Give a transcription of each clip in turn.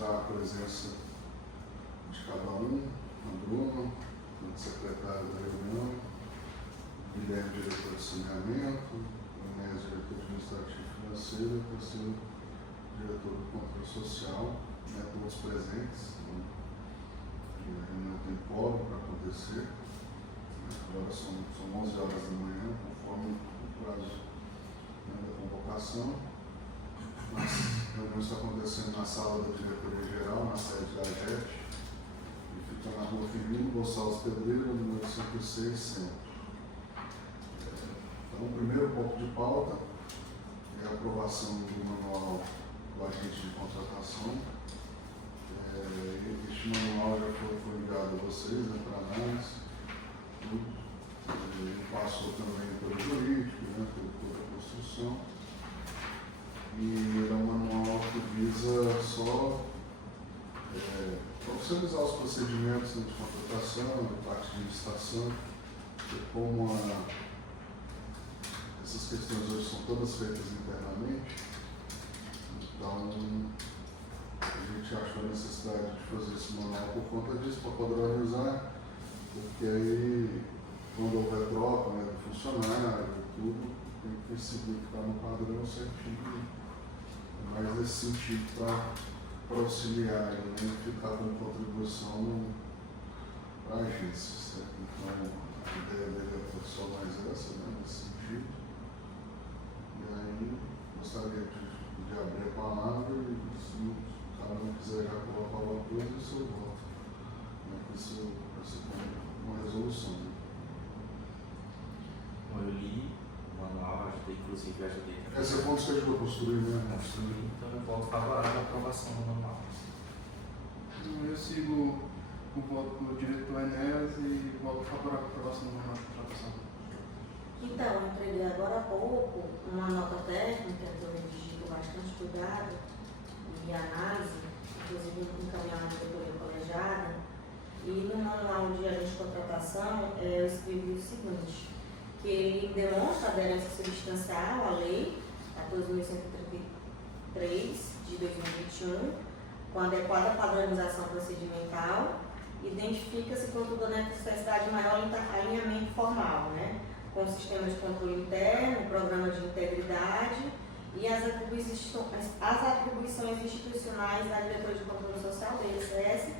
registrar a presença de cada um, a Bruna, a secretária da reunião, o Guilherme, diretor de saneamento, o Inés, diretor administrativo e financeiro, e o Priscila, diretor do controle social, né, todos presentes. Né, a reunião tem quórum para acontecer. Agora são 11 horas da manhã, conforme o prazo, né, da convocação. A reunião está acontecendo na sala da diretoria geral, na sede da AGET, e fica na rua Firmino Gonçalves Pedreira, número 106, Centro. Então, o primeiro ponto de pauta é a aprovação do manual do agente de contratação. Este manual já foi enviado a vocês, né, para análise. Ele passou também pelo jurídico, né, por toda a construção. E ele é um manual que visa só profissionalizar os procedimentos de contratação, de parte de licitação, e como essas questões hoje são todas feitas internamente, então a gente achou a necessidade de fazer esse manual por conta disso, para padronizar, porque aí, quando houver troca, né, do funcionário e tudo, tem que seguir que está no padrão certinho, mas nesse sentido para auxiliar, né, ficar com contribuição para a agência, certo? Então, a ideia dele é só mais essa, né, nesse sentido. E aí, gostaria de abrir a palavra e, se cada um quiser já colocar alguma coisa, isso eu voto. Né, isso como uma resolução. Né? Bom, eu li o manual, inclusive ajudei. Esse é o ponto que você ajudou a construir, né? Construir, então eu voto favorável à aprovação do manual. Eu sigo o voto do diretor Enéas e voto favorável à aprovação do manual de contratação. Então, eu entreguei agora há pouco uma nota técnica que eu redigi com bastante cuidado e análise, inclusive encaminhada à diretoria colegiada. E no manual de agente de contratação, eu escrevi o seguinte, que ele demonstra a aderência substancial à lei 14.133 de 2021, com adequada padronização procedimental, identifica-se, contudo, a necessidade de maior alinhamento formal, né, com o sistema de controle interno, o programa de integridade e as atribuições institucionais da diretoria de controle social, DSS,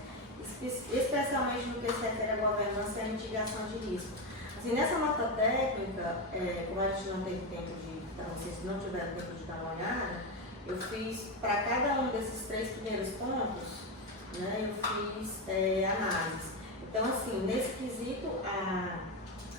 especialmente no que se refere à governança e à mitigação de risco. Assim, nessa nota técnica, como a gente não teve tempo de, para vocês que não tiveram tempo de dar uma olhada, eu fiz, para cada um desses 3 primeiros pontos, né, eu fiz análises. Então, assim, nesse quesito,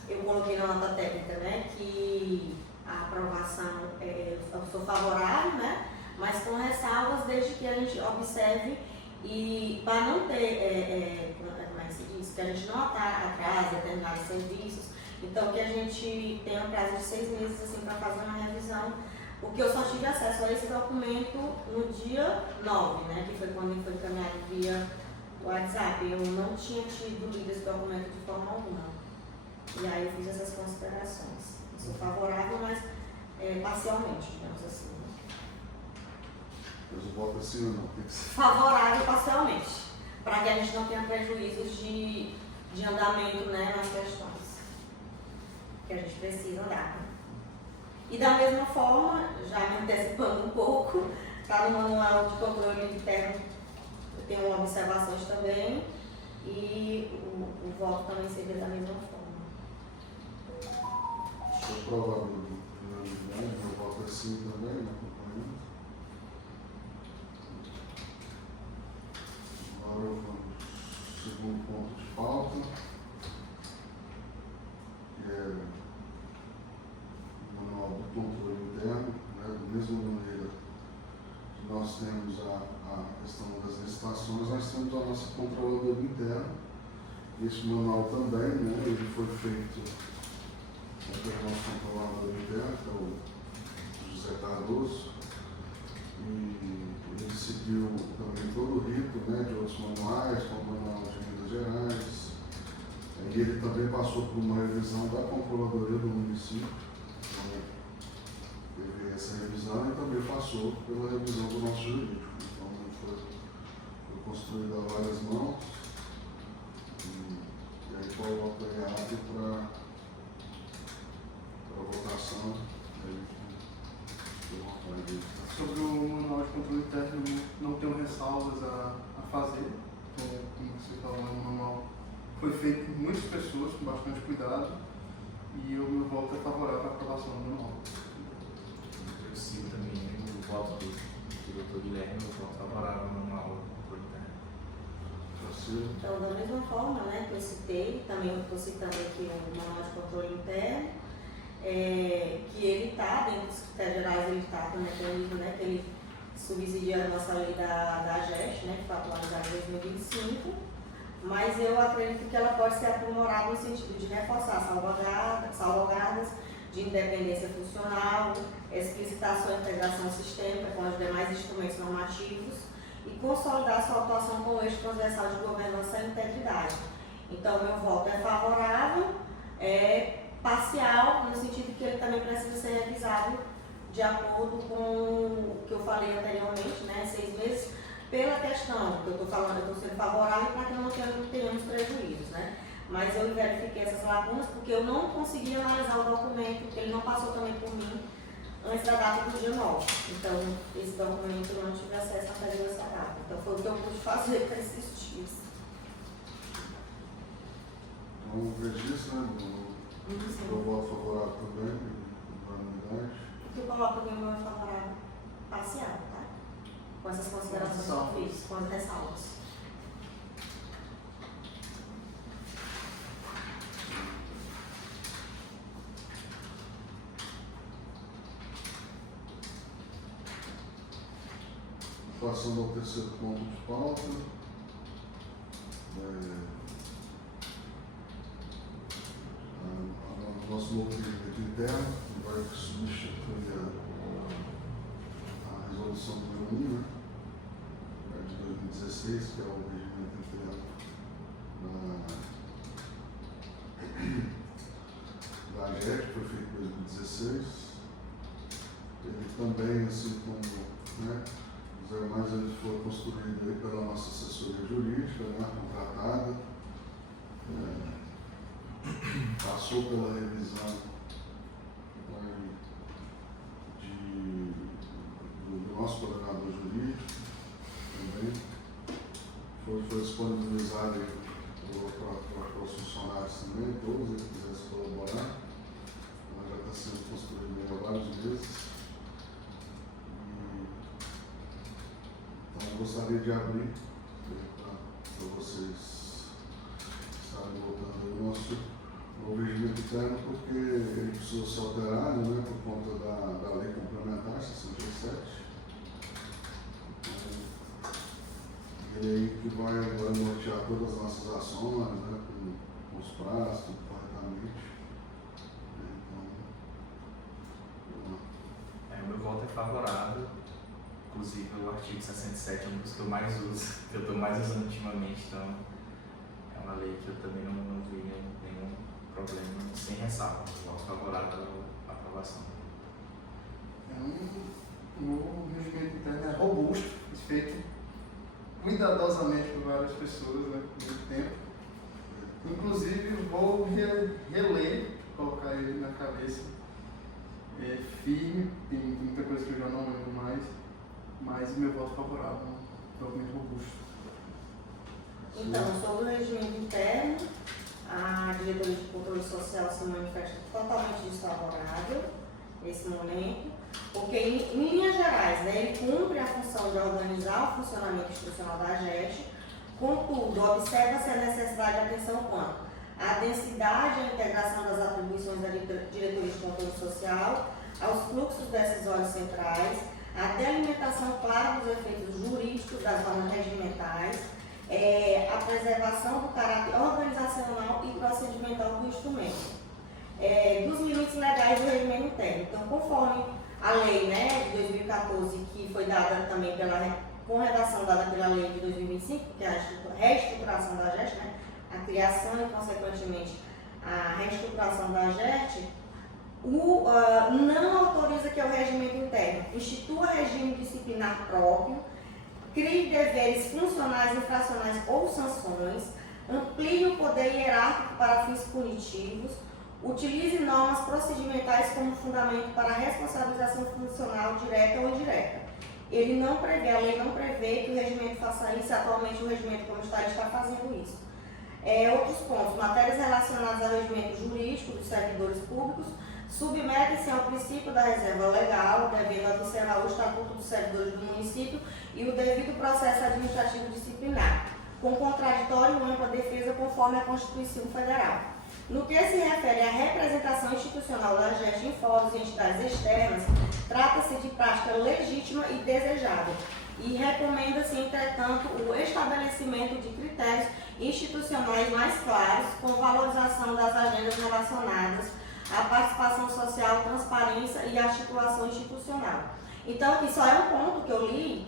eu coloquei na nota técnica, né, que a aprovação, eu sou favorável, né, mas com ressalvas desde que a gente observe e para não ter, como é que se diz, que a gente não atrase determinados serviços, então que a gente tenha um prazo de 6 meses assim, para fazer uma revisão, porque eu só tive acesso a esse documento no dia 9, né, que foi quando ele foi encaminhado via WhatsApp. Eu não tinha lido esse documento de forma alguma. E aí eu fiz essas considerações. Eu sou favorável, mas parcialmente, digamos assim. Mas o voto assim ou não? Tem que ser Favorável parcialmente, para que a gente não tenha prejuízos de andamento, né, nas questões que a gente precisa andar. E da mesma forma, já me antecipando um pouco, está no manual de controle interno, eu tenho observações também, e o voto também seria da mesma forma. Estou aprovado do primeiro, meu voto é sim também, no acompanhamento. Agora eu vou ao segundo ponto de pauta, que é o manual do controle interno, né, da mesma maneira que nós temos a questão das licitações, nós temos a nossa controladora interna. Esse manual também, né, ele foi feito pelo nosso controlador interno, que é o José Cardoso, e ele seguiu também todo o rito, né, de outros manuais, como o Manual de Minas Gerais, e ele também passou por uma revisão da controladoria do município, então, teve essa revisão e também passou pela revisão do nosso jurídico, então não foi construído a várias mãos e aí coloca em ato para votação. Sobre o manual de controle interno, não tenho ressalvas a fazer. Como você falou, o manual foi feito por muitas pessoas com bastante cuidado e o meu voto é favorável à aprovação do manual. Eu sigo também o voto do Dr. Guilherme, o voto favorável ao manual de controle interno. Então, da mesma forma, né, que eu citei, também eu estou citando aqui o manual de controle interno, que ele está, dentro dos critérios gerais, ele está no mecanismo, né, que ele subsidia a nossa lei da AGEST, né, que foi atualizada em 2025, mas eu acredito que ela pode ser aprimorada no sentido de reforçar salvaguardas de independência funcional, explicitação e integração sistêmica com os demais instrumentos normativos e consolidar sua atuação com o eixo transversal de governança e integridade. Então, meu voto é favorável, parcial, no sentido que ele também precisa ser revisado de acordo com o que eu falei anteriormente, né, 6 meses, pela questão que eu estou falando, eu estou sendo favorável para que não tenhamos prejuízos, né? Mas eu verifiquei essas lacunas porque eu não consegui analisar o documento, porque ele não passou também por mim antes da data do dia 9. Então, esse documento eu não tive acesso até essa data. Então, foi o que eu pude fazer para esses dias. Então, o registro, né, do voto favorável também, unanimidade. O que eu coloco aqui no meu favorável parcial, tá? Com essas considerações que eu fiz, com as ressalvas. Passando ao terceiro ponto de pauta, o nosso novo regimento interno, que vai substituir a resolução número 1, né, de 2016, que é o regimento interno da AGET, que foi feito em 2016. Ele também, assim como, né, os demais, ele foi construído aí pela nossa assessoria jurídica, né, contratada, passou pela revisão do nosso coordenador jurídico também, foi disponibilizado para os funcionários também, todos eles que quisessem colaborar. Ela já está sendo construída há vários meses. Então, eu gostaria de abrir para vocês estarem voltando ao nosso novo regimento interno, porque ele precisou ser alterado, né, por conta da lei complementar 67. Então, ele aí que vai nortear todas as nossas ações, né, com os prazos, tudo corretamente. O meu voto é favorável. Inclusive, o artigo 67 é um dos que eu mais uso, que eu estou mais usando ultimamente, então é uma lei que eu também não vi nenhum problema, sem ressalva. Voto favorável à aprovação. O regimento interno é robusto, feito cuidadosamente por várias pessoas, né, por muito tempo. Inclusive, vou reler, colocar ele na cabeça, firme, tem muita coisa que eu já não lembro mais. Mas o meu voto favorável é um documento robusto. Então, sobre o regimento interno, a diretoria de controle social se manifesta totalmente desfavorável nesse momento, porque, em linhas gerais, né, ele cumpre a função de organizar o funcionamento institucional da AGEST, contudo, observa-se a necessidade de atenção quanto à densidade e à integração das atribuições da diretoria de controle social, aos fluxos decisórios centrais, a delimitação clara dos efeitos jurídicos das normas regimentais, a preservação do caráter organizacional e procedimental do instrumento, dos limites legais do regimento interno. Então, conforme a lei, né, de 2014, que foi dada também com redação dada pela lei de 2025, que é a reestruturação da AGEST, né, a criação e, consequentemente, a reestruturação da AGEST, não autoriza que é o regimento interno institua regime disciplinar próprio, crie deveres funcionais, infracionais ou sanções, amplie o poder hierárquico para fins punitivos, utilize normas procedimentais como fundamento para a responsabilização funcional direta ou indireta. A lei não prevê que o regimento faça isso, atualmente o regimento comunitário está fazendo isso. Outros pontos, matérias relacionadas ao regimento jurídico dos servidores públicos, submetem-se ao princípio da reserva legal, devendo observar o Estatuto dos Servidores do Município e o devido processo administrativo disciplinar, com contraditório e ampla defesa conforme a Constituição Federal. No que se refere à representação institucional da AGEST em fóruns e entidades externas, trata-se de prática legítima e desejável, e recomenda-se, entretanto, o estabelecimento de critérios institucionais mais claros, com valorização das agendas relacionadas à participação social, transparência e articulação institucional. Então, aqui só é um ponto que eu li,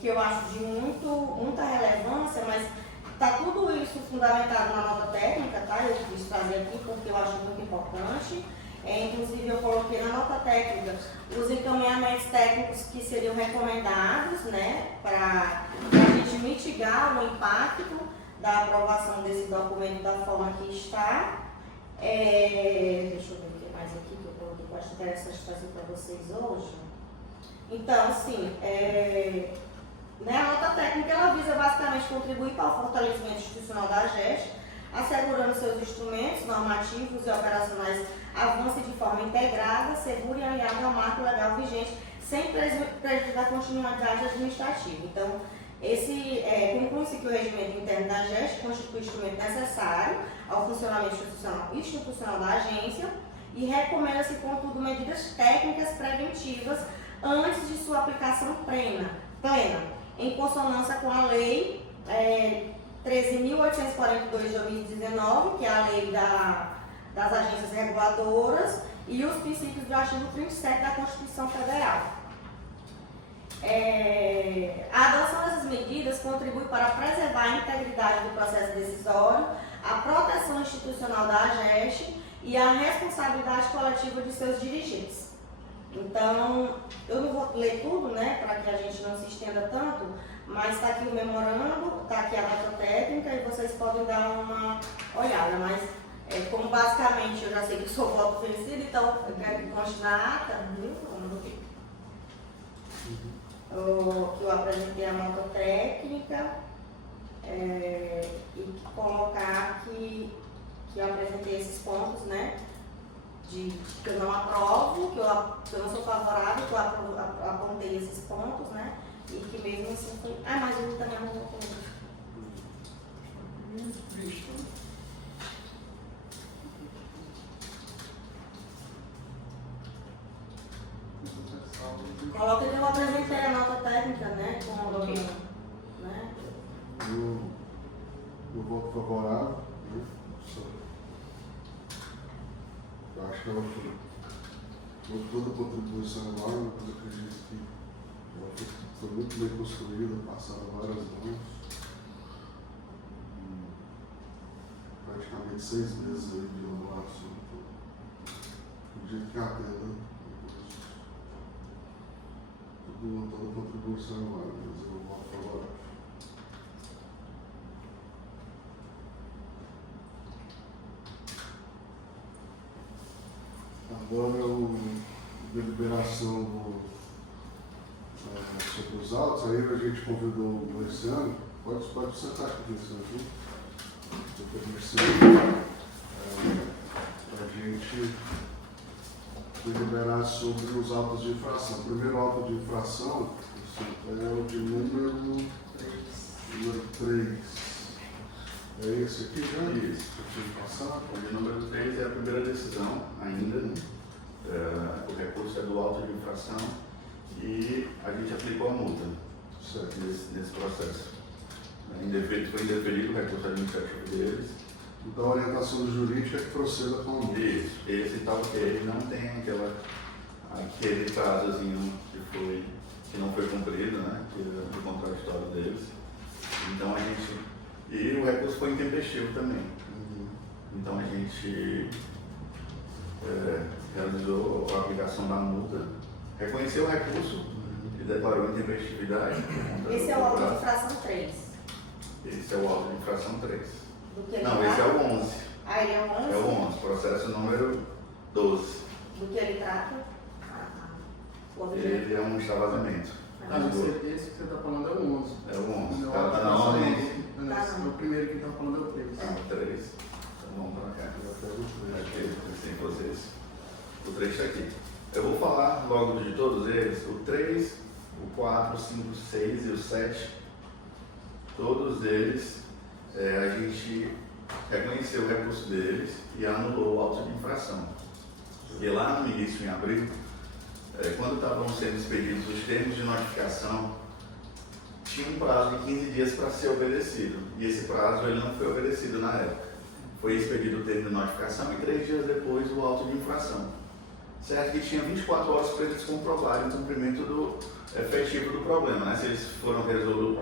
que eu acho de muita relevância, mas está tudo isso fundamentado na nota técnica, tá? Eu quis trazer aqui porque eu acho muito importante. Inclusive, eu coloquei na nota técnica os encaminhamentos técnicos que seriam recomendados, né, para a gente mitigar o impacto da aprovação desse documento da forma que está. Deixa eu ver o que mais aqui que eu coloquei que eu acho interessante trazer para vocês hoje. Então, assim, a nota técnica ela visa basicamente contribuir para o fortalecimento institucional da AGEST, assegurando seus instrumentos normativos e operacionais avancem de forma integrada, segura e alinhada ao marco legal vigente, sem prejudicar a continuidade administrativa. Então, conclui-se que o regimento interno da AGEST constitui instrumento necessário ao funcionamento institucional da agência e recomenda-se, contudo, medidas técnicas preventivas antes de sua aplicação plena, em consonância com a Lei 13.842 de 2019, que é a lei das agências reguladoras, e os princípios do artigo 37 da Constituição Federal. A adoção dessas medidas contribui para preservar a integridade do processo decisório, a proteção institucional da AGEST e a responsabilidade coletiva de seus dirigentes. Então, eu não vou ler tudo, né, para que a gente não se estenda tanto, mas está aqui o memorando, está aqui a nota técnica e vocês podem dar uma olhada. Mas, como basicamente eu já sei que eu sou voto vencido, então eu quero que conste na ata, viu? Que eu apresentei a nota técnica e colocar que eu apresentei esses pontos, né? Que eu não aprovo, que eu não sou favorável, que eu apontei esses pontos, né? E que mesmo assim foi. Mas eu também arrumou com isso. Visto, né? Coloca que eu apresentei a nota técnica, né? Com o documento. Né? Eu voto favorável, né? Eu acho que ela foi toda a contribuição agora, mas eu acredito que ela foi muito bem construída, passaram várias mãos. Praticamente 6 meses aí de elaboração. Acredito que atenda toda a contribuição agora, mas eu voto favorável. Agora a deliberação sobre os autos, aí a gente convidou o Luciano, pode sentar aqui, Luciano, para a gente deliberar sobre os autos de infração. O primeiro auto de infração é o de número 3. É esse aqui já? Isso. O de número 3 é a primeira decisão ainda, né? O recurso é do auto de infração e a gente aplicou a multa nesse processo. Foi indeferido o recurso administrativo deles. Então a orientação do jurídico é que proceda com a multa. Isso. Esse tal que ele não tem aquele prazozinho que não foi cumprido, né? Que é do contraditório deles. Então e o recurso foi intempestivo também. Então a gente realizou a aplicação da multa, reconheceu o recurso e declarou intempestividade. Esse é o auto de infração 3. Esse é o auto de infração 3. Do que ele Não, trata? esse é o 11. Ah, ele é o 11? É o 11, processo número 12. Do que ele trata? O objeto. Ele é um extravasamento. Ah, esse que você está falando é o 11. É o 11. Não, Tá na ordem. O primeiro que está falando é o 3. Ah, o 3. Então vamos para cá. Eu pego o Acho 3. que tem vocês. O 3 está aqui. Eu vou falar logo de todos eles. O 3, o 4, o 5, o 6 e o 7. Todos eles, a gente reconheceu o recurso deles e anulou o auto de infração. Porque lá no início, em abril, quando estavam sendo expedidos os termos de notificação, tinha um prazo de 15 dias para ser obedecido. E esse prazo ele não foi obedecido na época. Foi expedido o termo de notificação e 3 dias depois o auto de infração. Certo que tinha 24 horas para eles comprovarem o cumprimento efetivo do problema, né? Se eles foram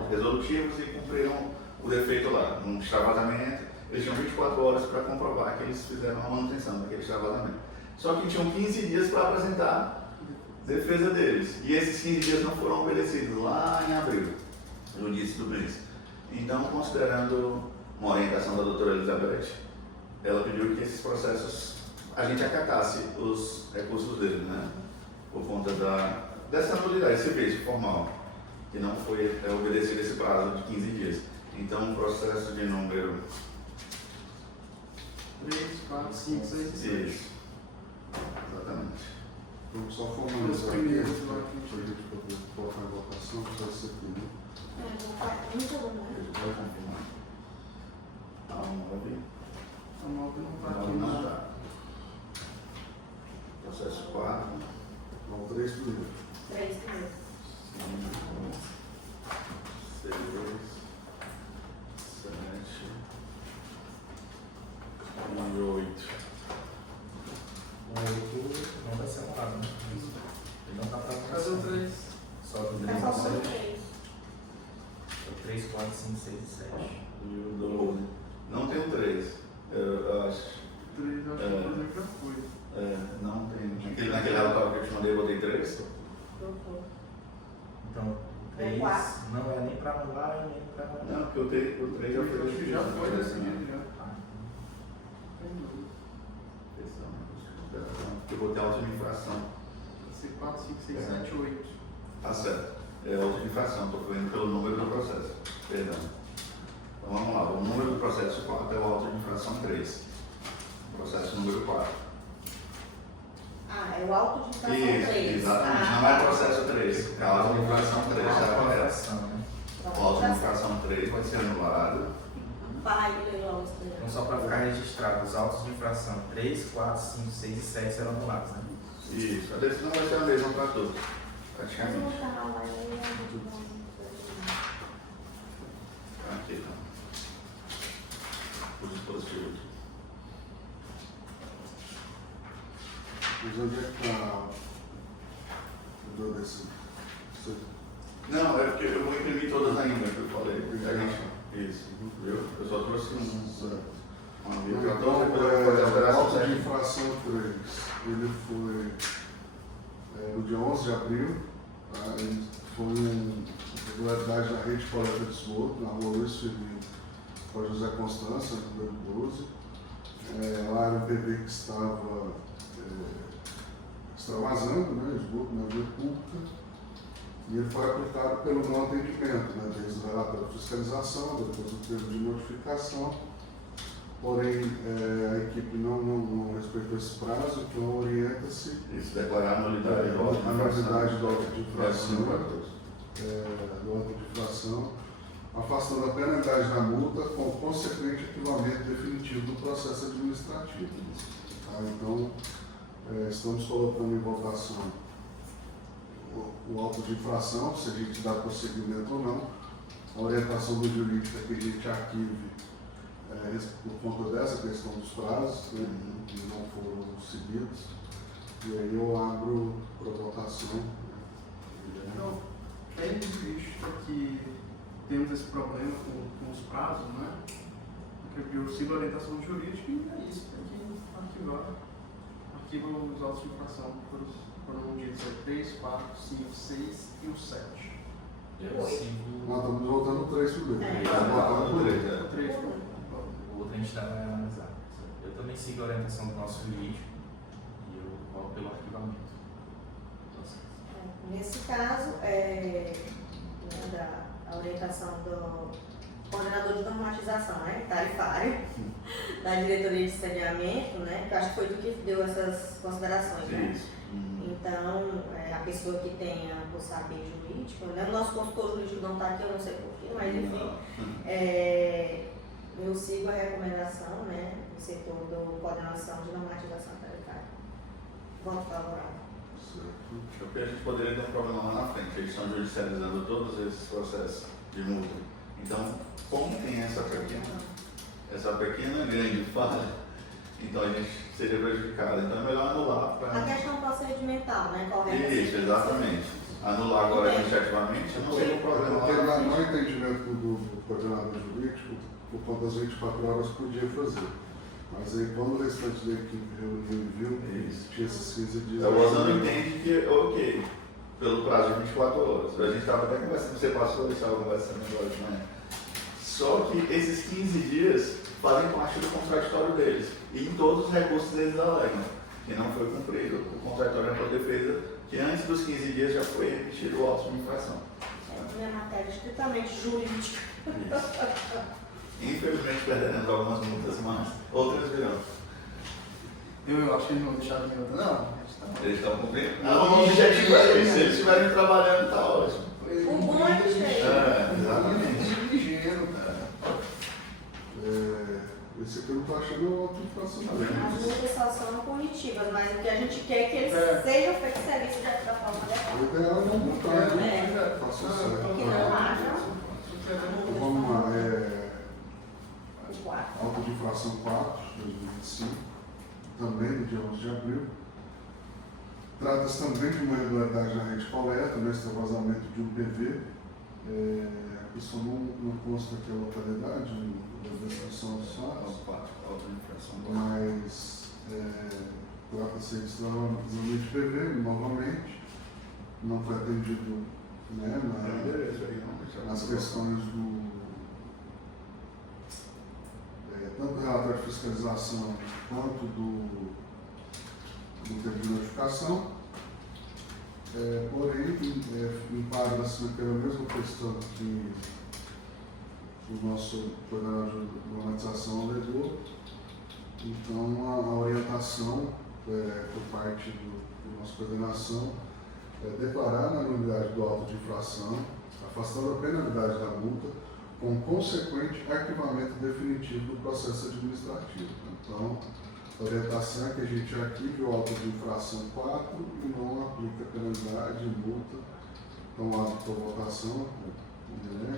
resolutivos e cumpriram o defeito lá, um extravasamento, eles tinham 24 horas para comprovar que eles fizeram a manutenção daquele extravasamento. Só que tinham 15 dias para apresentar defesa deles. E esses 15 dias não foram obedecidos lá em abril, no início do mês. Então, considerando uma orientação da doutora Elizabeth, ela pediu que esses processos, a gente acatasse os recursos deles, né? Por conta dessa nulidade, esse vício formal, que não foi obedecido esse prazo de 15 dias. Então, o processo de número 3, 4, 5, 6 e 7. Isso. Exatamente. Vamos só formalizar Os aqui, primeiros para lá a gente poder colocar em votação, precisa ser aqui, né? Muito bom, né? Ele vai confirmar. A 9. A 9 não está A aqui. 9 não está. Processo 4. Vamos 3 primeiro. 3 primeiros. 5, 6, 7 e 8. O 8 não vai ser anulado, né? Ele não está para Cadê o 3? Só do Tá 3 faltando e 7. 3. O 3, 4, 5, 6 e 7. E o 12. Não tem o 3. Eu acho. 3 eu acho que inclusive já foi. Não tem. Naquele relatório que eu te mandei, eu botei 3. Então, o 3 não é nem para anular e nem para. Não, porque o 3 já foi Acho que já foi decidido já. Ah, Tem dúvida. Eu botei auto de infração. Vai ser 4, 5, 6, 7, 8. Tá certo. É auto de infração, estou falando pelo número do processo. Perdão. Então vamos lá. O número do processo 4 é o auto de infração 3. Processo número 4. Ah, é o auto de infração Isso, 3. exatamente. Não é processo 3. É auto de infração 3. a É. infração, né? O auto de infração 3 pode ser anulado. Pai, legal, isso daí. Então, só para ficar registrado, os autos de infração 3, 4, 5, 6 e 7 serão anulados, né? Isso. A decisão vai ser a mesma para todos. Mas Praticamente. no canal lá eu Aqui, então. O dispositivo aqui. Mas onde é que está o do desse? Não, é porque eu vou imprimir todas ainda, que eu falei. Isso, viu? Eu só trouxe uma vez. Já estou O auto de infração 3, ele foi no dia 11 de abril, tá? Ele foi uma irregularidade na rede de coleta de esgoto, na rua Luiz Firmino, com a José Constância, número 12. Lá era um bebê que estava extravasando, né, esgoto na via pública. E ele foi aplicado pelo não atendimento, né, desde o relatório de fiscalização, depois do termo de notificação. Porém, a equipe não respeitou esse prazo, então orienta-se Isso, declarar a nulidade do auto de a infração. novidade do auto de infração, É, para todos. do auto de infração, afastando a penalidade da multa com o consequente arquivamento definitivo do processo administrativo. Tá? Então, estamos colocando em votação o auto de infração, se a gente dá prosseguimento ou não. A orientação do jurídico é que a gente arquive por conta dessa questão dos prazos, né, que não foram seguidos. E aí eu abro para votação. Então, bem visto que temos esse problema com os prazos, né? Porque eu sigo a orientação jurídica e é isso, tem que arquivar. Arquiva os autos de infração Foram ditos 3, 4, 5, 6 e o 7. Eu sigo. Nós estamos voltando 3 primeiro. É. Tá voltando por ele, O 3 foi. O outro a gente vai analisar. Eu também sigo a orientação do nosso jurídico e eu volto pelo arquivamento. Nesse caso, a orientação do coordenador de normatização, né, tarifário, da diretoria de saneamento, né, que eu acho que foi do que deu essas considerações, né? Isso. Então, a pessoa que tenha o saber jurídico, né, o nosso consultor jurídico não está aqui, eu não sei porquê, mas enfim, eu sigo a recomendação, né, do setor do coordenação de normatização tarifária. Voto favorável. Certo. Porque a gente poderia ter um problema lá na frente, eles estão judicializando todos esses processos de multa. Então, como tem essa pequena grande falha, então a gente seria prejudicado. Então é melhor anular A para. questão procedimental, né, correta? Isso, exatamente. Anular agora administrativamente, eu não sei o problema Porque lá. no entendimento do coordenador jurídico, por conta das 24 horas podia fazer. Mas aí quando o restante da equipe reuniu e viu, Isso. tinha esses 15 dias. A Rosana entende que, ok, pelo prazo de 24 horas. A gente estava até conversando, você passou, eu estava conversando agora de manhã. Só que esses 15 dias fazem parte do contraditório deles. E em todos os recursos eles alegam que não foi cumprido. O contraditório é para defesa que antes dos 15 dias já foi repetido o auto de infração. É minha matéria estritamente jurídica. Isso. Infelizmente perderemos algumas multas, mas outras virão. Eu acho que eles não deixaram de outra, não. Eles estão cumprindo. O objetivo é esse. Se eles estiverem trabalhando, está ótimo. O bom é que fez. Exatamente. Ligeiro. Esse aqui eu não estou achando outra infração. As multas só são punitivas, mas o que a gente quer é que eles sejam feitos serviço da forma adequada. O ideal é não multar, né? É. Faça certo. Que não haja. Então vamos lá. O 4. Auto de infração 4, 2025, também no dia 11 de abril. Trata-se também de uma irregularidade na rede coleta, no extravasamento de um PV. A pessoa não consta aqui a localidade, da descrição dos fatos, mas trata-se de extravasamento de PV, novamente. Não foi atendido, né, nas questões tanto do relatório de fiscalização quanto do tempo de notificação. Porém, enquadra-se naquela mesma questão que o nosso coordenador de normatização alegou. Então, a orientação por parte do nosso coordenação é declarar a nulidade do auto de infração, afastando a penalidade da multa, com consequente arquivamento definitivo do processo administrativo. Então, a orientação é que a gente arquive o auto de infração 4 e não aplica penalidade, multa. Então, apto por votação, né?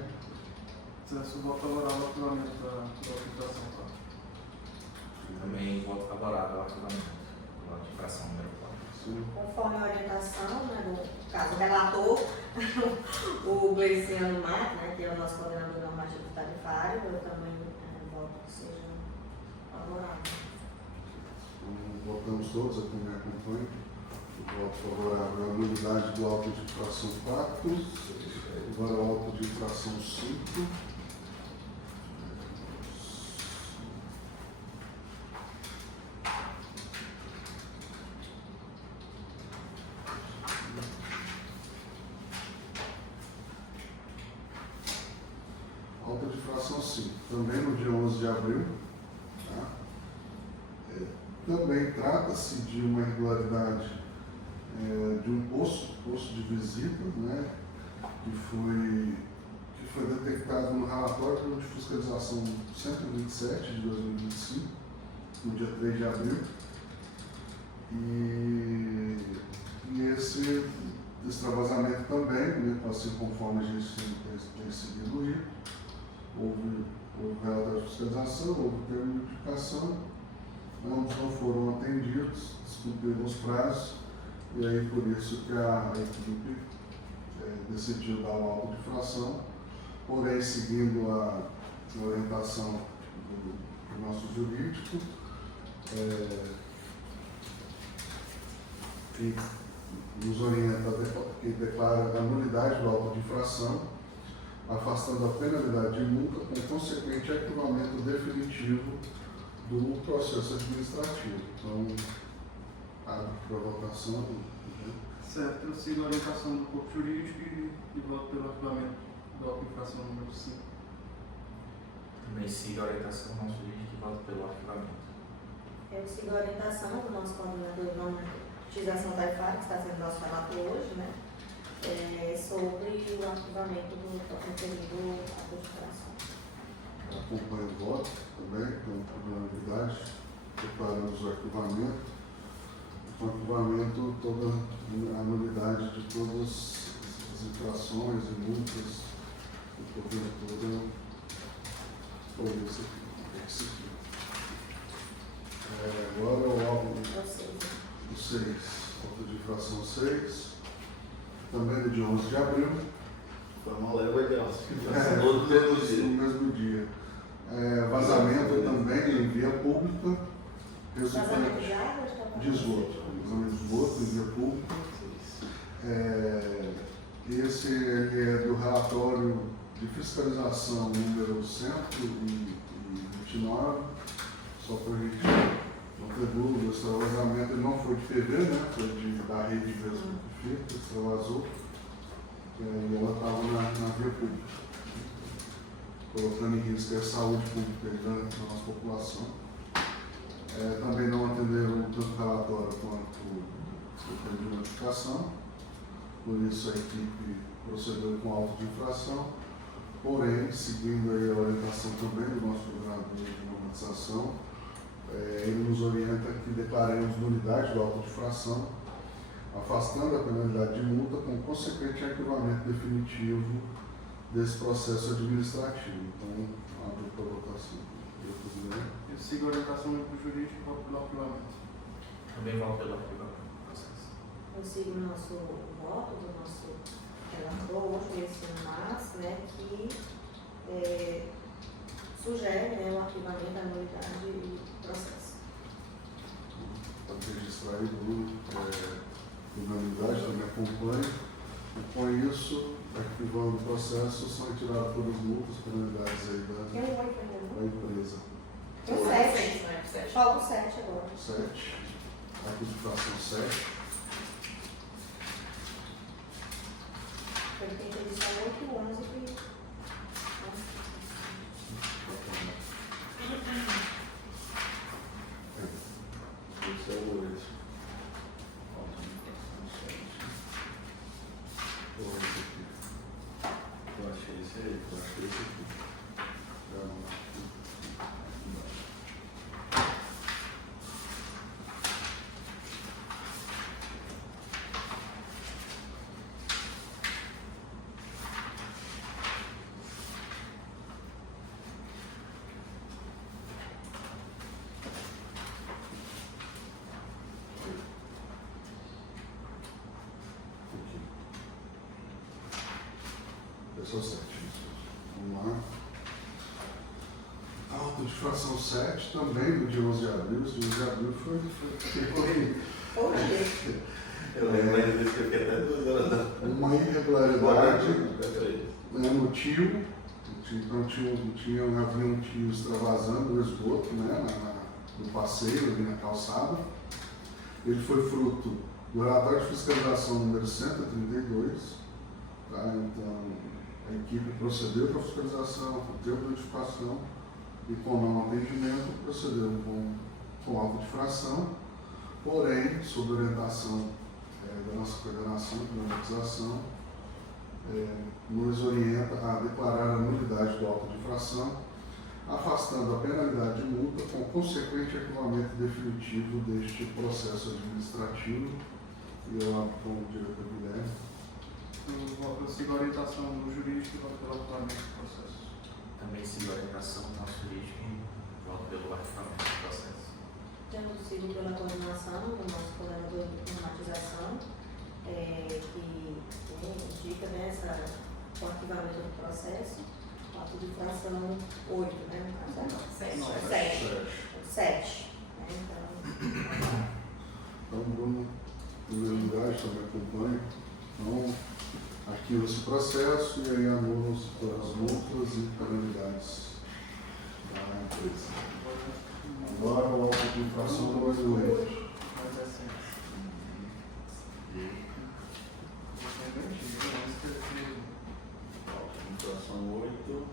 Se o voto favorável ao arquivamento da infração 4. Também voto favorável ao arquivamento da infração número 4. Sim. Conforme a orientação, né, do caso relator, o Gleiciano Marques, né, que é o nosso coordenador normativo tarifário, eu também voto que seja favorável. Então, votamos todos, a quem me acompanha. O voto favorável à nulidade do auto de infração 4, agora o auto de infração 5. Auto de infração 5, também no dia 11 de abril. Tá? Também trata-se de uma irregularidade de um posto de visita, né, que foi detectado no relatório de fiscalização 127 de 2025, no dia 3 de abril. E esse extravasamento também, né, assim conforme a gente tem seguido o rito, houve relatório de fiscalização, houve termo de notificação, ambos não foram atendidos, descumpriram os prazos, e aí por isso que a equipe decidiu dar o auto de infração, porém seguindo a orientação do nosso jurídico, e nos orienta que declara a nulidade do auto de infração, afastando a penalidade de multa com consequente arquivamento definitivo do processo administrativo. Então, abre para votação. Certo, eu sigo a orientação do corpo jurídico e voto pelo arquivamento do auto de infração número 5. Também siga a orientação do nosso jurídico e voto pelo arquivamento. Eu sigo a orientação do nosso coordenador de normatização tarifária, que está sendo nosso relato hoje, né? Sobre o arquivamento do referido à codificação. Acompanho o voto também, com unanimidade, declaramos o arquivamento. Com o arquivamento, toda a nulidade de todas as infrações e multas, o cobertura foi esse aqui. Agora o órgão o 6, auto de infração 6, também de 11 de abril. Foi uma leva de alça, todo mesmo dia. No mesmo dia. Vazamento também em via pública, Vazamento de água? de esgoto. Vazamento de esgoto em via pública. Esse é do relatório de fiscalização número 129, só para a gente não ter dúvida, esse vazamento ele não foi de PV, né? Foi da rede mesmo que fica, esse vazou, e ela estava na via pública, colocando em risco a saúde pública da nossa população. Também não atenderam tanto o relatório quanto o plano de notificação, por isso a equipe procedeu com auto de infração, porém, seguindo aí a orientação também do nosso coordenador de normatização, ele nos orienta que declaremos nulidade do auto de infração, afastando a penalidade de multa com consequente arquivamento definitivo desse processo administrativo. Então, abre para votação. Eu sigo a orientação do jurídico e voto pelo arquivamento. Também voto pelo arquivamento do processo. Eu sigo o nosso voto do nosso relator, hoje, esse Mas, né, que sugere, né, o arquivamento da nulidade e processo. Pode registrar aí unanimidade, também acompanha. E com isso, arquivando o processo, são retiradas todas as multas, penalidades aí da empresa. Tem 7. Falta o 7 agora. 7. Aqui de fração 7. Ele tem que editar 8 e 11 que... Esse é o 8. Eu achei esse aí, eu achei esse aqui. Pessoal 7. Vamos lá. Auto de fração 7, também do dia 11 de abril. Esse dia 11 de abril foi Eu lembro ainda desse que eu fiquei até 2 horas da uma irregularidade no tio. Então havia um tio extravasando o esgoto, né, no passeio, ali na calçada. Ele foi fruto do relatório de fiscalização número 132. Tá? Então, a equipe procedeu com a fiscalização, com o tempo de notificação e com não atendimento, procedeu com auto de infração, porém, sob orientação da nossa coordenação de normatização, nos orienta a declarar a nulidade do auto de infração, afastando a penalidade de multa com consequente arquivamento definitivo deste processo administrativo. E eu abro com o diretor Guilherme. Eu sigo a orientação do jurídico e voto pelo arquivamento do processo. Também sigo a orientação do nosso jurídico e voto pelo arquivamento do processo. Temos sido pela coordenação do nosso coordenador de normatização, que indica, né, o arquivamento do processo, o ato de infração 8, né, no caso, 7. Né, então, Então, Bruno, unanimidade, também acompanha. Então, arquiva-se o processo e aí anulam-se todas as multas e penalidades da empresa. Agora o auto de infração número 8. Mais recente. Infração 8,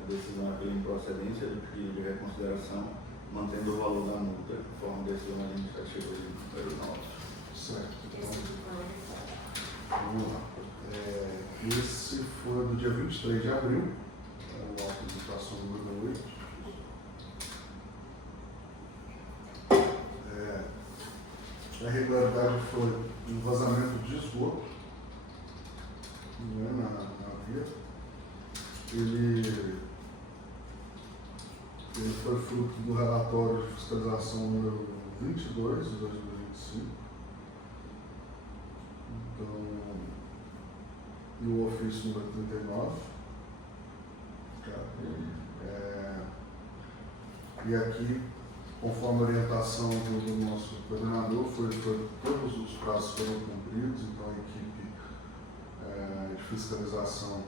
a decisão é pela improcedência do pedido de reconsideração, mantendo o valor da multa, conforme decisão administrativa número 9. Certo. Então, Esse tipo de vamos lá. Esse foi do dia 23 de abril, o auto de infração número 8. A irregularidade foi um vazamento de esgoto, né, na via. Ele foi fruto do relatório de fiscalização número 22 de 2025. Então, e o ofício número 39. E aqui, conforme a orientação do nosso coordenador, todos os prazos foram cumpridos, então a equipe de fiscalização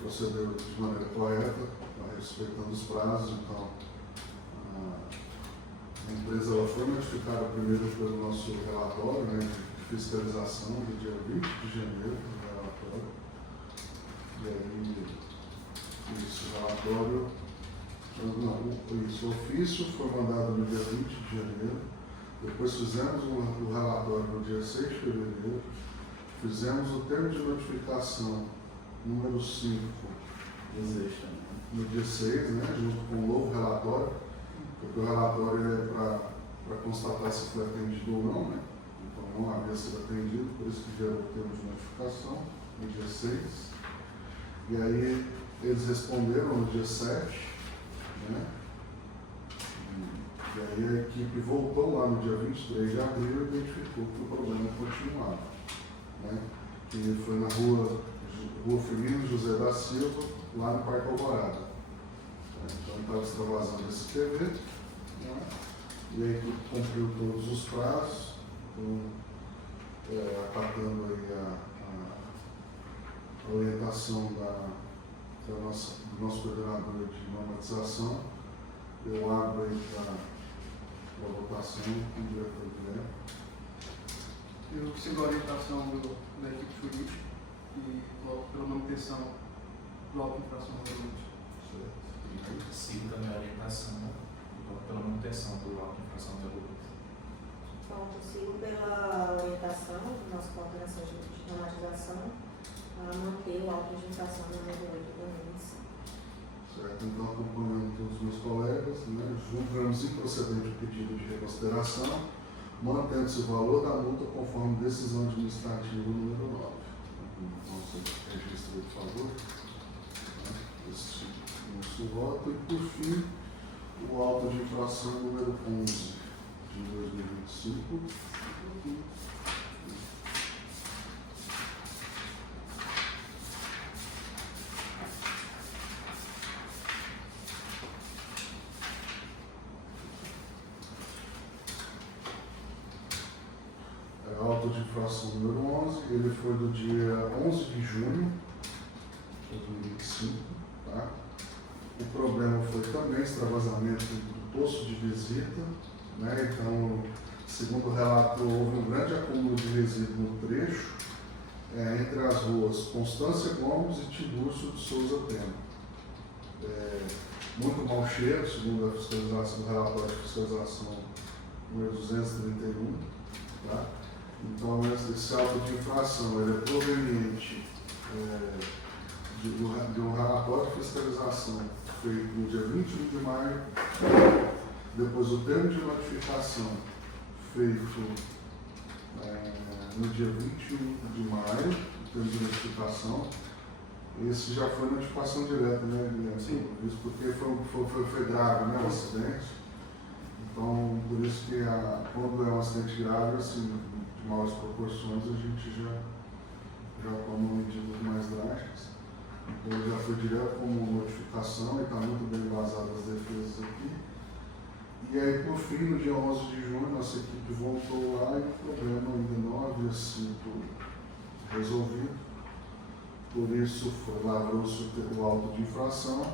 procedeu de maneira correta, respeitando os prazos. Então, a empresa ela foi notificada primeiro pelo nosso relatório, né, de fiscalização do dia 20 de janeiro, do relatório. E aí, esse relatório, o ofício foi mandado no dia 20 de janeiro, depois fizemos o relatório no dia 6 de fevereiro, fizemos o termo de notificação número 5 no dia 6, né, junto com o novo relatório, porque o relatório é para constatar se foi atendido ou não, né? Então não havia sido atendido, por isso que gerou o termo de notificação no dia 6. E aí eles responderam no dia 7, né? E aí a equipe voltou lá no dia 23 de abril e identificou que o problema continuava, né? Que foi na rua Firmino José da Silva, lá no Parque Alvorada. Então estava extravasando esse PV, né? E a equipe cumpriu todos os prazos, então, acatando aí a orientação do nosso coordenador de normatização. Eu abro aí para a votação com o diretor Guilherme. Eu sigo a orientação da equipe jurídica e coloco pela manutenção do auto de infração número 20. Sigo também a orientação pela manutenção do auto de infração número 8. Então, eu sigo pela orientação do nosso coordenação de normatização a manter o auto de infração número 8 do 2025. Certo, então acompanhando todos os meus colegas, né, julgamos improcedente o pedido de reconsideração, mantendo-se o valor da multa conforme decisão administrativa número 9. Nosso registro, por favor. Esse nosso voto. E, por fim, o auto de infração número 11 de 2025. Auto de infração número 11, ele foi do dia 11 de junho de 2025, tá? O problema foi também extravasamento do poço de visita, né? Então, segundo o relato, houve um grande acúmulo de resíduo no trecho, entre as ruas Constância Gomes e Tiburcio de Souza Pena. Muito mau cheiro, segundo a fiscalização do relatório de fiscalização número 231, tá? Então, esse auto de infração ele é proveniente de um relatório de fiscalização feito no dia 21 de maio, depois o termo de notificação feito no dia 21 de maio, o termo de notificação. Esse já foi notificação direta, né, Guilherme? Sim. Isso porque foi grave, né, o acidente. Então, por isso que quando é um acidente grave, assim, de maiores proporções, a gente já toma medidas mais drásticas. Então, ele já foi direto como notificação e está muito bem embasado as defesas aqui. E aí, por fim, no dia 11 de junho, nossa equipe voltou lá e o problema ainda não havia sido resolvido. Por isso, lavrou-se o auto de infração.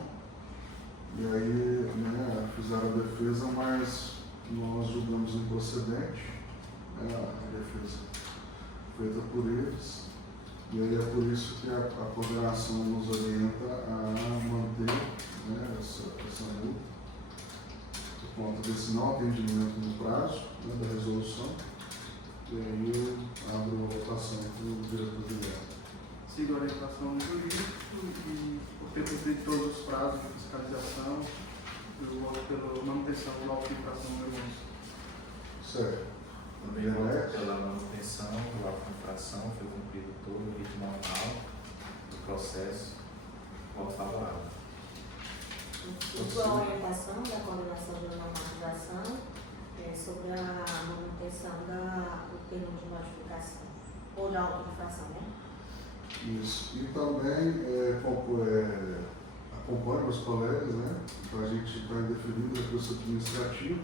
E aí, né, fizeram a defesa, mas nós julgamos improcedente, né, a defesa feita por eles. E aí é por isso que a coordenação nos orienta a manter, né, essa multa, por conta desse não atendimento no prazo, né, da resolução. E aí eu abro a votação para o diretor Guilherme. Sigo a orientação do jurídico e, por ter cumprido todos os prazos de fiscalização, eu voto pela manutenção do auto de infração número 11. Certo. Também voto pela manutenção do auto de infração, foi cumprido todo o rito normal do processo. Voto favorável. Sigo a orientação da coordenação da normatização sobre a manutenção do termo de notificação, ou da auto-infração, né? Isso. E também acompanho os colegas, né, para a gente estar indeferindo o recurso administrativo,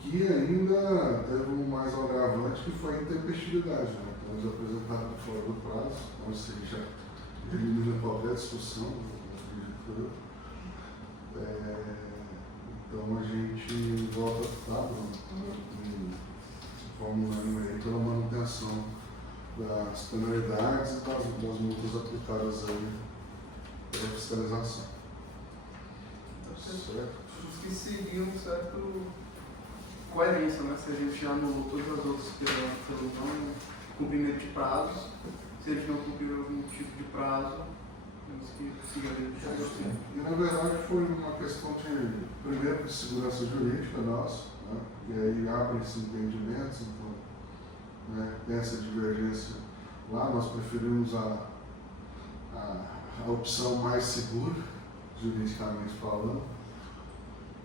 que ainda teve um mais agravante, que foi a intempestividade, né? Então, eles apresentaram fora do prazo, ou seja, elimina qualquer discussão, acredito eu. Então, a gente volta de forma unânime pela manutenção das penalidades e das multas aplicadas aí pela fiscalização. Certo? Os que seguiam certo coerência, né? Se a gente já anulou todas as outras pelo não cumprimento de prazos, se eles não cumpriram algum tipo de prazo, temos que seguir a lei. E na verdade foi uma questão primeiro de segurança jurídica nossa, né? E aí abrem-se entendimentos, então, né, tem essa divergência lá, nós preferimos a opção mais segura, juridicamente falando,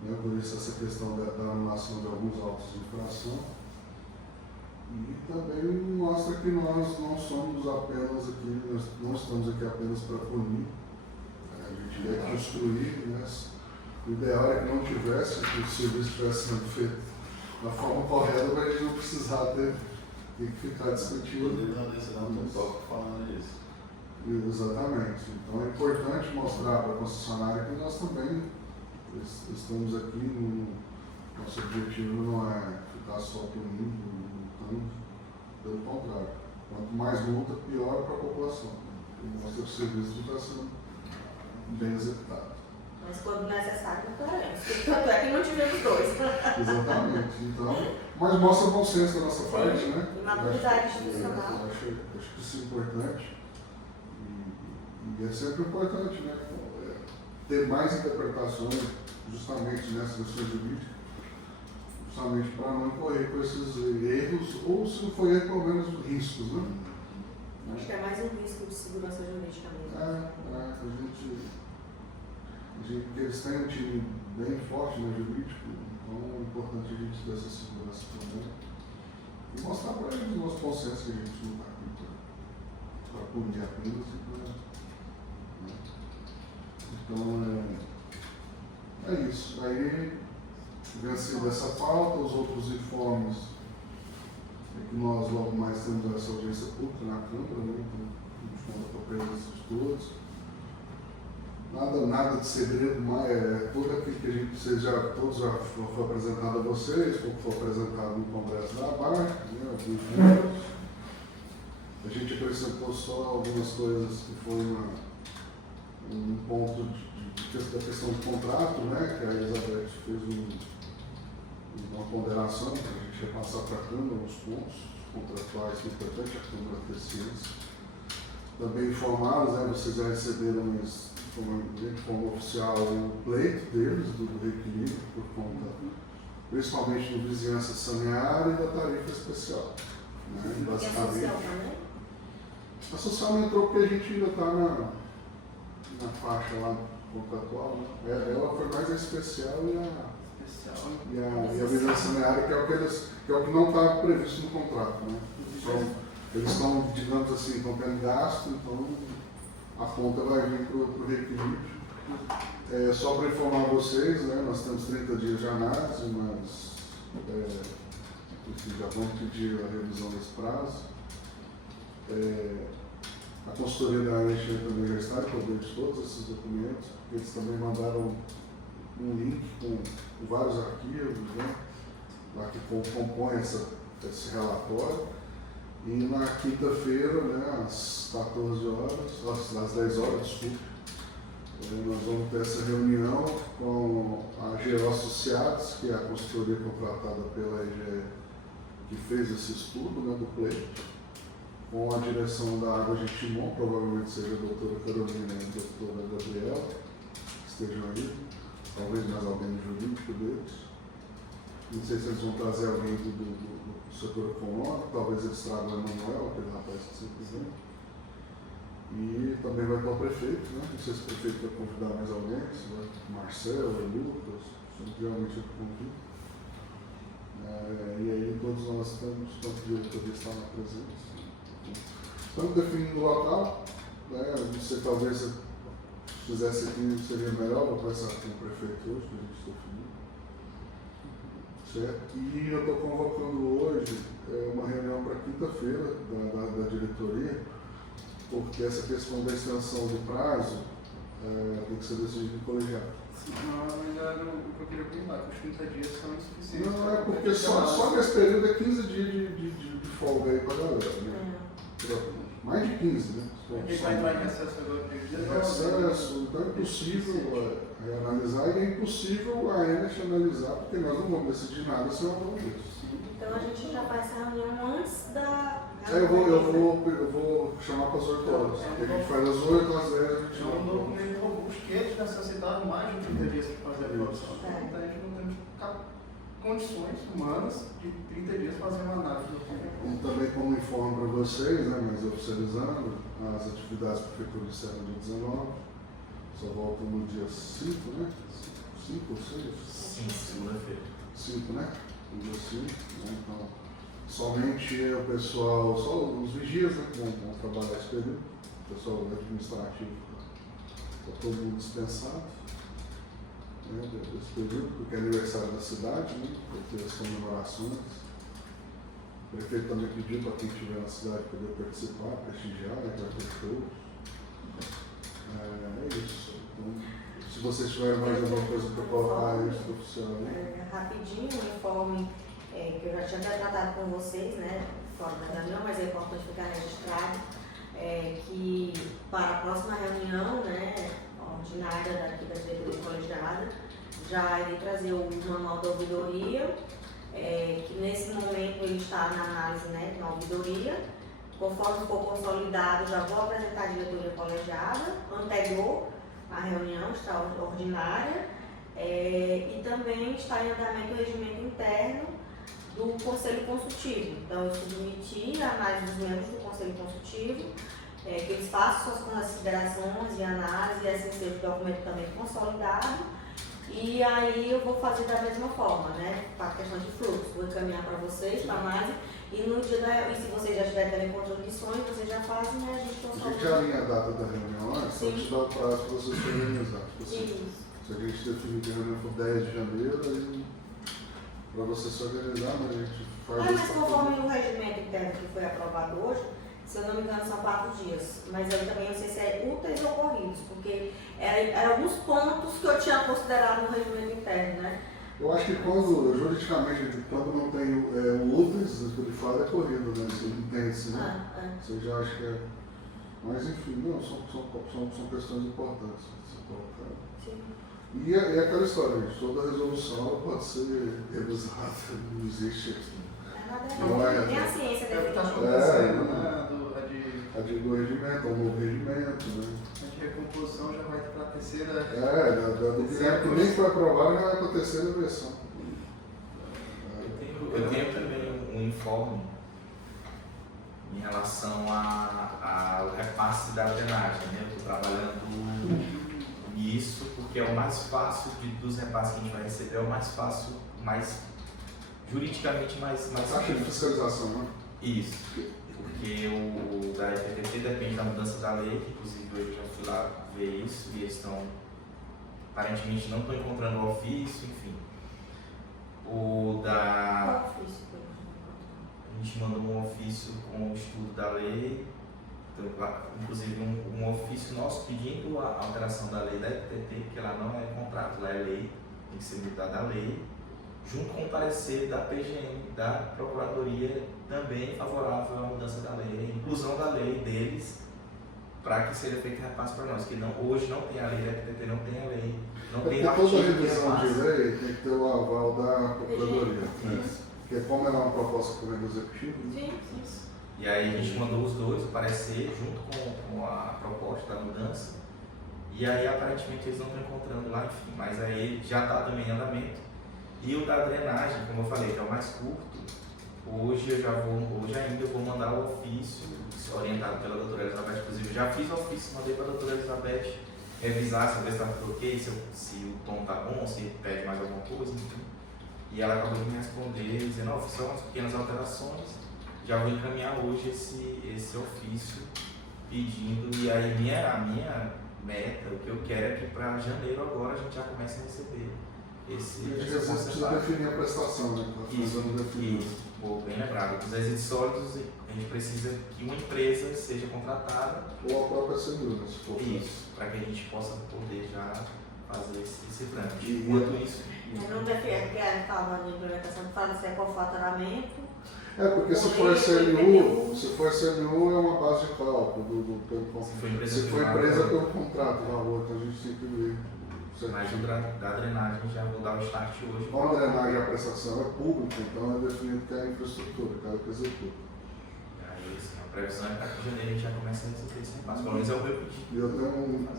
né, por isso essa questão da anulação de alguns autos de infração. E também mostra que nós não somos apenas aqui, nós não estamos aqui apenas para punir, a gente quer construir, né? O ideal é que não tivesse, que o serviço estivesse sendo feito da forma correta, para a gente não precisar ter que ficar discutindo. Inclusive, na decisão do toque falando isso. Exatamente. Então é importante mostrar para a concessionária que nós também estamos aqui, nosso objetivo não é ficar só punindo, lutando, pelo contrário. Quanto mais multa, pior para a população. E mostra que o serviço está sendo bem executado. Mas quando necessário, tanto é que não tivemos dois. Exatamente. Então, mas mostra bom senso da nossa parte, né? E maturidade institucional. Eu acho que isso é importante. E é sempre importante, né? Ter mais interpretações justamente nessas questões jurídicas, justamente para não incorrer com esses erros, ou se não for erro, pelo menos riscos, né? Acho que é mais um risco de segurança jurídica mesmo. Porque eles têm um time bem forte, né, jurídico, então é importante a gente ter essa segurança também. E mostrar para eles o nosso consenso que a gente não está aqui para punir apenas e para. Né? Então, é isso. Aí, vencido essa pauta, os outros informes é que nós logo mais temos essa audiência pública na Câmara, né? Então, a gente conta com a presença de todos. Nada de segredo, mas tudo aquilo que a gente todos já foi apresentado a vocês, foi apresentado no Congresso da ABAR, né? A gente acrescentou só algumas coisas que foi um ponto da questão do contrato, né? Que a Elizabeth fez uma ponderação, que a gente ia passar para a Câmara os pontos contratuais, que é importante a Câmara ter ciência. Também informados, né? Vocês já receberam isso de forma oficial o pleito deles, do reequilíbrio, por conta, principalmente do vizinhança saneária e da tarifa especial. Né? Basicamente, a social entrou porque a gente ainda está na faixa lá contratual, né? Ela foi mais a especial e a vizinhança saneária, que é o que não está previsto no contrato. Né? Então, eles estão, digamos assim, estão tendo gasto, então a conta vai vir para o reequilíbrio Só para informar vocês, né, nós temos 30 dias de análise, mas já vamos pedir a revisão desse prazo. A consultoria da ANECH também já está em poder de todos esses documentos, porque eles também mandaram um link com vários arquivos, né, lá que compõem esse relatório. E na quinta-feira, né, às 14 horas, às 10 horas, desculpe, nós vamos ter essa reunião com a GO Associados, que é a consultoria contratada pela EGE, que fez esse estudo, né, do pleito, com a direção da Água de Timon, provavelmente seja a doutora Carolina e a doutora Gabriela, que estejam aí, talvez mais alguém do jurídico deles. Não sei se eles vão trazer alguém do setor econômico, talvez eles tragam o Emanuel, aquele rapaz que sempre vem. E também vai estar o prefeito, né? Não sei se o prefeito vai convidar mais alguém, se vai Marcelo, Lucas, geralmente eu convido. E aí todos nós estamos, quanto diretoria está na presença. Estamos definindo o local, né? Não sei, talvez se fizesse aqui seria melhor, vou conversar com o prefeito hoje, para a gente definir. Certo? E eu estou convocando hoje uma reunião para quinta-feira da diretoria, porque essa questão da extensão do prazo tem que ser decidida em colegiado. Mas era o que eu queria perguntar, que os 30 dias são insuficientes. Não, é porque só nesse período é 15 dias de folga aí para a galera, né? Mais de 15, né? A gente vai entrar em recesso agora de dia. Recesso, então é impossível analisar e é impossível a ENES analisar, porque nós não vamos decidir nada sem o aprovo disso. Então a gente já faz essa reunião antes da. Eu vou chamar para as 8 horas. A gente faz às 8, às 10 a gente É um documento robusto que eles necessitaram mais de 30 dias para fazer a produção. Então a gente não tem condições humanas de 30 dias fazer uma análise do documento. E também como informo para vocês, né, mas oficializando, as atividades da prefeitura encerram no dia 19, só voltam no dia 5, né? 5 ou 6? Sim, segunda-feira. 5, né? No dia 5, né? Então, somente o pessoal, só os vigias, né, que vão trabalhar esse período, o pessoal administrativo está todo mundo dispensado, né, desse período, porque é aniversário da cidade, né, vai ter as comemorações. O prefeito também pediu para quem estiver na cidade poder participar, prestigiar, né, que vai ter shows. É isso. Então, se vocês tiverem mais alguma coisa para colocar isso oficial aí. Rapidinho, um informe que eu já tinha até tratado com vocês, né, fora da reunião, mas é importante ficar registrado, que para a próxima reunião, né, ordinária daqui da diretoria colegiada, já irei trazer o manual da ouvidoria, que nesse momento ele está na análise, né, na ouvidoria. Conforme for consolidado, já vou apresentar a diretoria colegiada, anterior à reunião extraordinária, e também está em andamento o regimento interno do Conselho Consultivo. Então, eu submeti a análise dos membros do Conselho Consultivo, que eles façam suas considerações e análise, e assim seja o documento também consolidado. E aí eu vou fazer da mesma forma, né? Para a questão de fluxo, vou encaminhar para vocês, para a análise, e no dia e se vocês já tiverem também contribuições, vocês já fazem, né? A gente já alinha a data da reunião antes, só te dá o prazo para vocês se organizar. Isso. Se a gente definir que a reunião for 10 de janeiro, aí para você se organizar, mas a gente faz Mas conforme o regimento interno que foi aprovado hoje, se eu não me engano, são 4 dias. Mas eu também não sei se é úteis ou corridos, porque eram alguns pontos que eu tinha considerado no regimento interno, né? Eu acho que juridicamente, quando não tem o úteis, o que ele fala é corrido, né? Você entende, né? Você já acha que é. Mas enfim, não, são questões importantes de se colocar. Sim. E é aquela história, gente, toda resolução ela pode ser revisada, não existe. Nem a ciência deve estar estar acontecendo, né? Do regimento, um novo regimento, né? A recomposição já vai para a terceira. Do que nem foi aprovado, já vai para a terceira versão. Eu tenho também um informe em relação ao repasse da drenagem, né? Eu estou trabalhando nisso porque é o mais fácil dos repasses que a gente vai receber, é o mais fácil, mais juridicamente mais Taxa de fiscalização, né? Isso, porque o da EPTT depende da mudança da lei, que inclusive eu já fui lá ver isso e eles estão aparentemente não estão encontrando o ofício, enfim. O da... Qual ofício que A gente mandou um ofício com o estudo da lei, inclusive um ofício nosso pedindo a alteração da lei da FTT, porque lá não é contrato, lá é lei, tem que ser mudada a lei, junto com o parecer da PGM, da Procuradoria, também favorável à mudança da lei, a inclusão da lei deles, para que seja feito repasse para nós, que não, hoje não tem a lei da FTT, não tem a lei, não tem Porque artigo toda que revisão de repasse. lei tem que ter o aval da Procuradoria. Né? Isso. Porque como ela é uma proposta que vem do Executivo, né? Sim. E aí a gente mandou os dois, o parecer, junto com a proposta da mudança. E aí aparentemente eles não estão encontrando lá, enfim, mas aí já está também em andamento. E o da drenagem, como eu falei, que é o mais curto, hoje ainda eu vou mandar o ofício, orientado pela doutora Elizabeth, inclusive já fiz o ofício, mandei para a doutora Elizabeth revisar, saber se está tudo ok, se o tom está bom, se pede mais alguma coisa, enfim. E ela acabou de me responder, dizendo, ó, são umas pequenas alterações, já vou encaminhar hoje esse ofício pedindo, e aí a minha meta, o que eu quero é que para janeiro agora a gente já comece a receber esse Você precisa definir a prestação, né? Isso, pô, bem lembrado. Os resíduos sólidos, a gente precisa que uma empresa seja contratada. Ou a própria CNU, se for. Isso, para que a gente possa poder já fazer esse trâmite. E- Enquanto isso, Não define, porque a gente fala de implementação que fala se é qual faturamento. É, porque se for SLU é uma base de cálculo se for empresa pelo contrato, valor, então a gente tem que ver. mas o da drenagem já vou dar o start hoje. Como a drenagem e a prestação é pública, então é definido que é a infraestrutura, que é o que executa. Aí, assim, a previsão é para que em janeiro a gente já comece a receber esse repasse. Pelo menos é o meu pedido.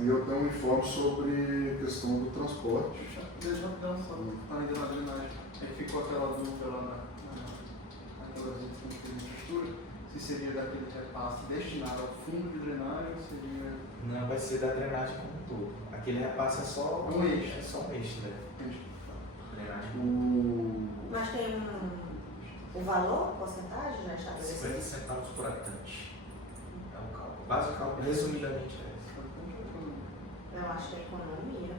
E eu tenho um informe sobre questão do transporte. Deixa eu dar só ainda na drenagem. Aí ficou aquela dúvida lá naquela visita que a gente fez de infraestrutura, se seria daquele repasse destinado ao fundo de drenagem ou seria. Não, vai ser da drenagem como um todo. Aquele repasse é só Um eixo. É só um eixo, né? Drenagem. Mas tem o valor, porcentagem já 50 estabelecido? centavos por habitante. É o cálculo. Base do cálculo, resumidamente, é esse. Eu acho que é economia.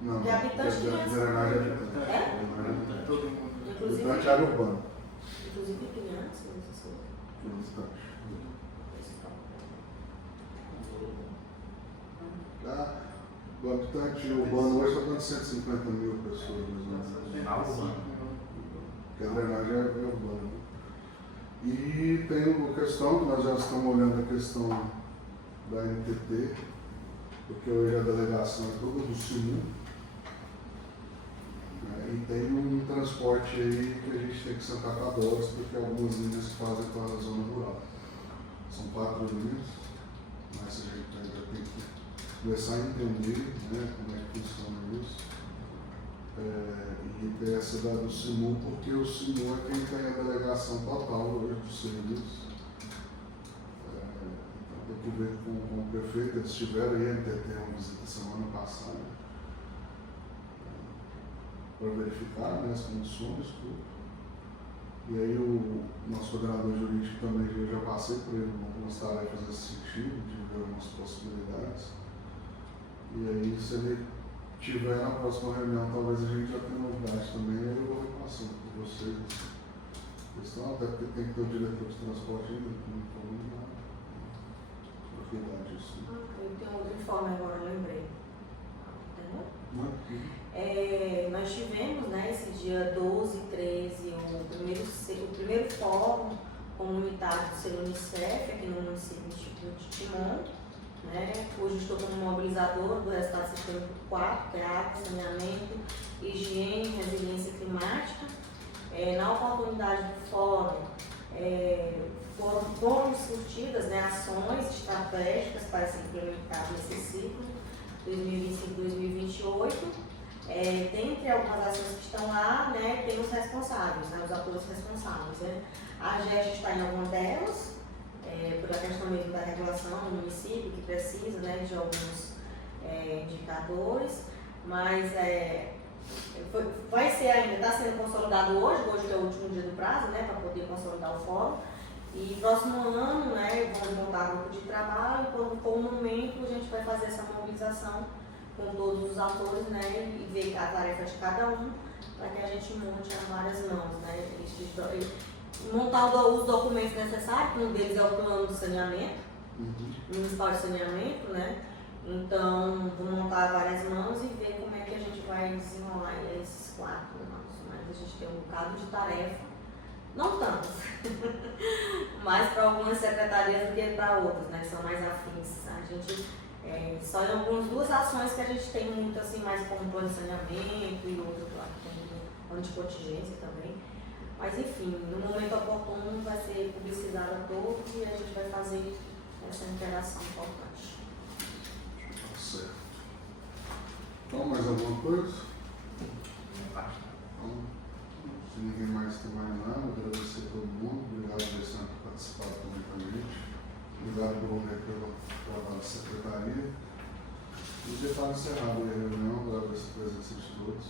Não, De habitante de drenagem é habitante. É? Drenagem é Todo mundo. Inclusive, habitante é área urbana. inclusive crianças, assim. Habitante. Tá? O habitante urbano hoje está dando 150 mil pessoas, mais ou menos. Porque a drenagem é urbana. E tem uma questão que nós já estamos olhando a questão da NTT, porque hoje a delegação é toda do SIMU. E tem um transporte aí que a gente tem que sentar com a DOS, porque algumas linhas fazem para a zona rural. São 4 linhas, mas a gente ainda tem que começar a entender, né, como é que funciona isso. E ter essa do SIMU, porque o SIMU é quem tem a delegação total hoje do serviço. Então tem que ver com o prefeito, eles tiveram aí a NTT uma visita semana passada, para verificar, né, as condições, tudo. E aí o nosso coordenador jurídico também, eu já passei por ele algumas tarefas nesse sentido, de ver algumas possibilidades. E aí, se ele tiver na próxima reunião, talvez a gente já tenha novidade também, aí eu vou repassando por vocês. Questão, até porque tem que ter o diretor de transporte ainda, que não falou nada. Propriedade disso. Eu tenho outro informe agora, eu lembrei. Entendeu? Não? Nós tivemos, né, esse dia 12 e 13 o primeiro fórum comunitário do Serunicef aqui no município de Timon, né? Hoje estou como mobilizador do resultado do sistema 4, que é água, saneamento, higiene, resiliência climática. Na oportunidade do fórum, foram discutidas, né, ações estratégicas para ser implementadas nesse ciclo 2025-2028. Dentre algumas ações que estão lá, né, tem os responsáveis, né, os atores responsáveis. Né? A GEST está em alguma delas, por a questão mesmo da regulação do município, que precisa, né, de alguns indicadores, mas vai ser ainda, está sendo consolidado hoje que é o último dia do prazo, né, para poder consolidar o fórum. E próximo ano, né, vamos montar um grupo de trabalho, quando for o momento, a gente vai fazer essa mobilização com todos os atores, né, e ver a tarefa de cada um, para que a gente monte a várias mãos, né, montar os documentos necessários, um deles é o plano de saneamento, municipal de saneamento, né, então vou montar várias mãos e ver como é que a gente vai desenrolar esses 4 mãos, mas a gente tem um bocado de tarefa, não tantas, mais para algumas secretarias do que para outras, né, que são mais afins, a gente só em algumas 2 ações que a gente tem muito assim, mais como plano de saneamento e outro lá que tem plano de contingência também. Mas enfim, no momento oportuno vai ser publicizado a todos e a gente vai fazer essa interação importante. Certo. Então, mais alguma coisa? Minha parte. Então, se ninguém mais tem mais nada, agradecer a todo mundo. Obrigado, Alessandro, por participar também com a gente. Obrigado por ouvir pelo trabalho da secretaria. E já está encerrado a reunião, agradeço a presença de todos.